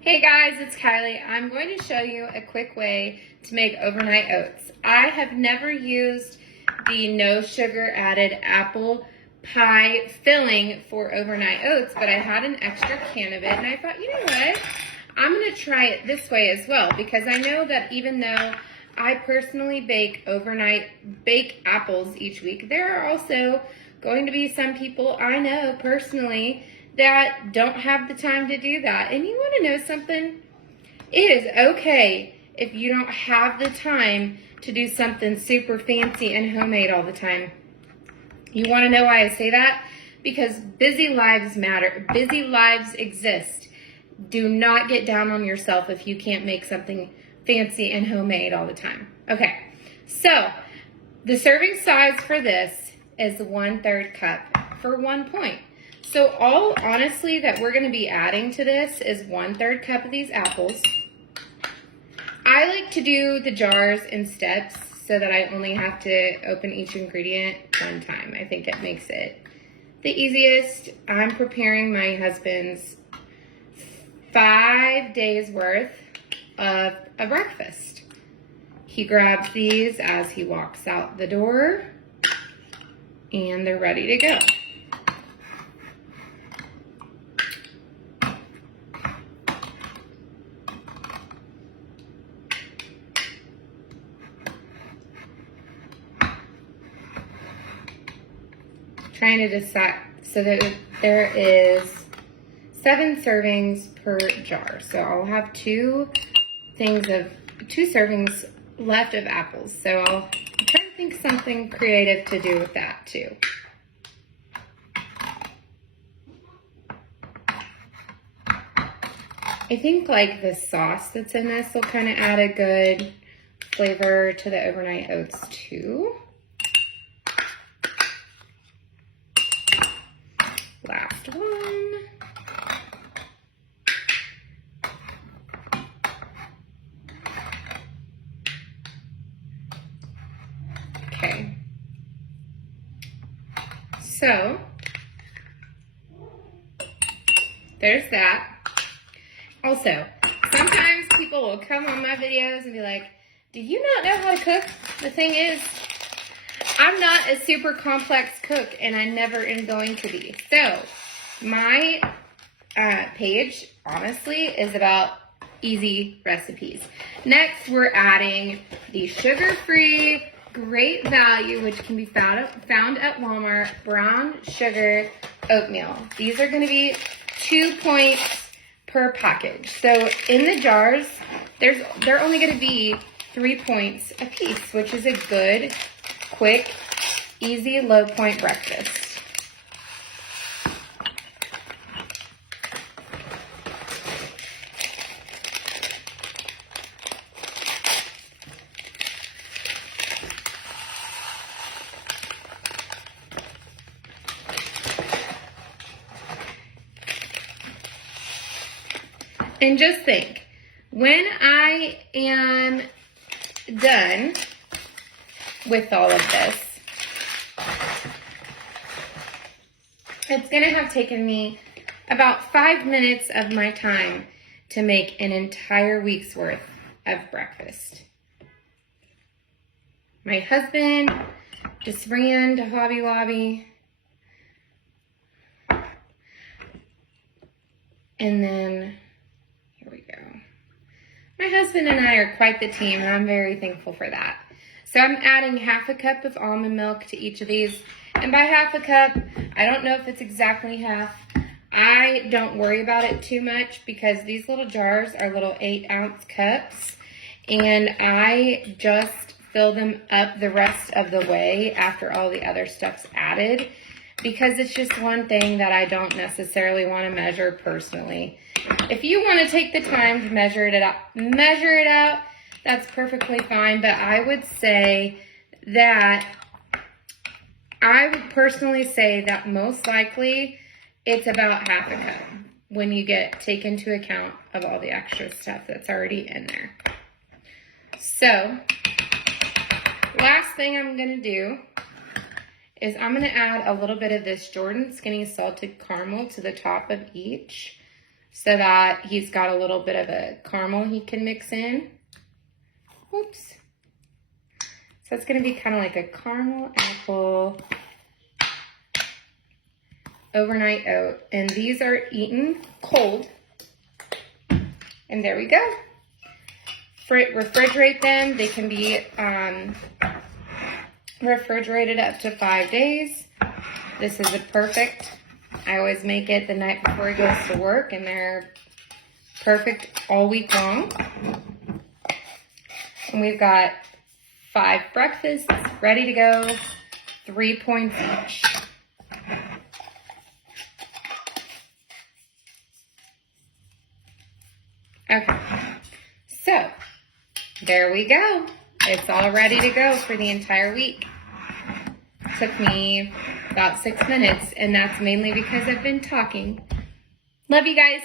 Hey guys, it's Kylie. I'm going to show you a quick way to make overnight oats. I have never used the no sugar added apple pie filling for overnight oats, but I had an extra can of it and I thought, you know what? I'm going to try it this way as well, because I know that even though I personally bake apples each week, there are also going to be some people I know personally that don't have the time to do that. And you want to know something? It is okay if you don't have the time to do something super fancy and homemade all the time. You want to know why I say that? Because busy lives matter. Busy lives exist. Do not get down on yourself if you can't make something fancy and homemade all the time. Okay, so the serving size for this is 1/3 cup for 1 point. So all honestly that we're going to be adding to this is 1/3 cup of these apples. I like to do the jars in steps so that I only have to open each ingredient one time. I think it makes it the easiest. I'm preparing my husband's 5 days worth of a breakfast. He grabs these as he walks out the door and they're ready to go. Trying to decide so that there is 7 servings per jar. So I'll have 2 servings left of apples. So I'll try to think something creative to do with that too. I think like the sauce that's in this will kind of add a good flavor to the overnight oats too. Last one. Okay. So, there's that. Also, sometimes people will come on my videos and be like, do you not know how to cook? The thing is, I'm not a super complex cook, and I never am going to be. So, my page, honestly, is about easy recipes. Next, we're adding the sugar-free, great value, which can be found at Walmart, brown sugar oatmeal. These are going to be 2 points per package. So, in the jars, they're only going to be 3 points a piece, which is a good, quick, easy, low point breakfast. And just think, when I am done with all of this, it's going to have taken me about 5 minutes of my time to make an entire week's worth of breakfast. My husband just ran to Hobby Lobby, and then here we go. My husband and I are quite the team, and I'm very thankful for that. So I'm adding 1/2 cup of almond milk to each of these. And by 1/2 cup, I don't know if it's exactly half. I don't worry about it too much because these little jars are little 8-ounce cups. And I just fill them up the rest of the way after all the other stuff's added, because it's just one thing that I don't necessarily want to measure personally. If you want to take the time to measure it out, that's perfectly fine. But I would personally say that most likely it's about 1/2 cup when you take into account of all the extra stuff that's already in there. So, last thing I'm going to do is I'm going to add a little bit of this Jordan Skinny Salted Caramel to the top of each so that he's got a little bit of a caramel he can mix in. Oops. So it's going to be kind of like a caramel apple overnight oat. And these are eaten cold. And there we go. Refrigerate them. They can be refrigerated up to 5 days. This is a perfect. I always make it the night before he goes to work, and they're perfect all week long. And we've got 5 breakfasts ready to go, 3 points each. Okay, so there we go. It's all ready to go for the entire week. Took me about 6 minutes, and that's mainly because I've been talking. Love you guys.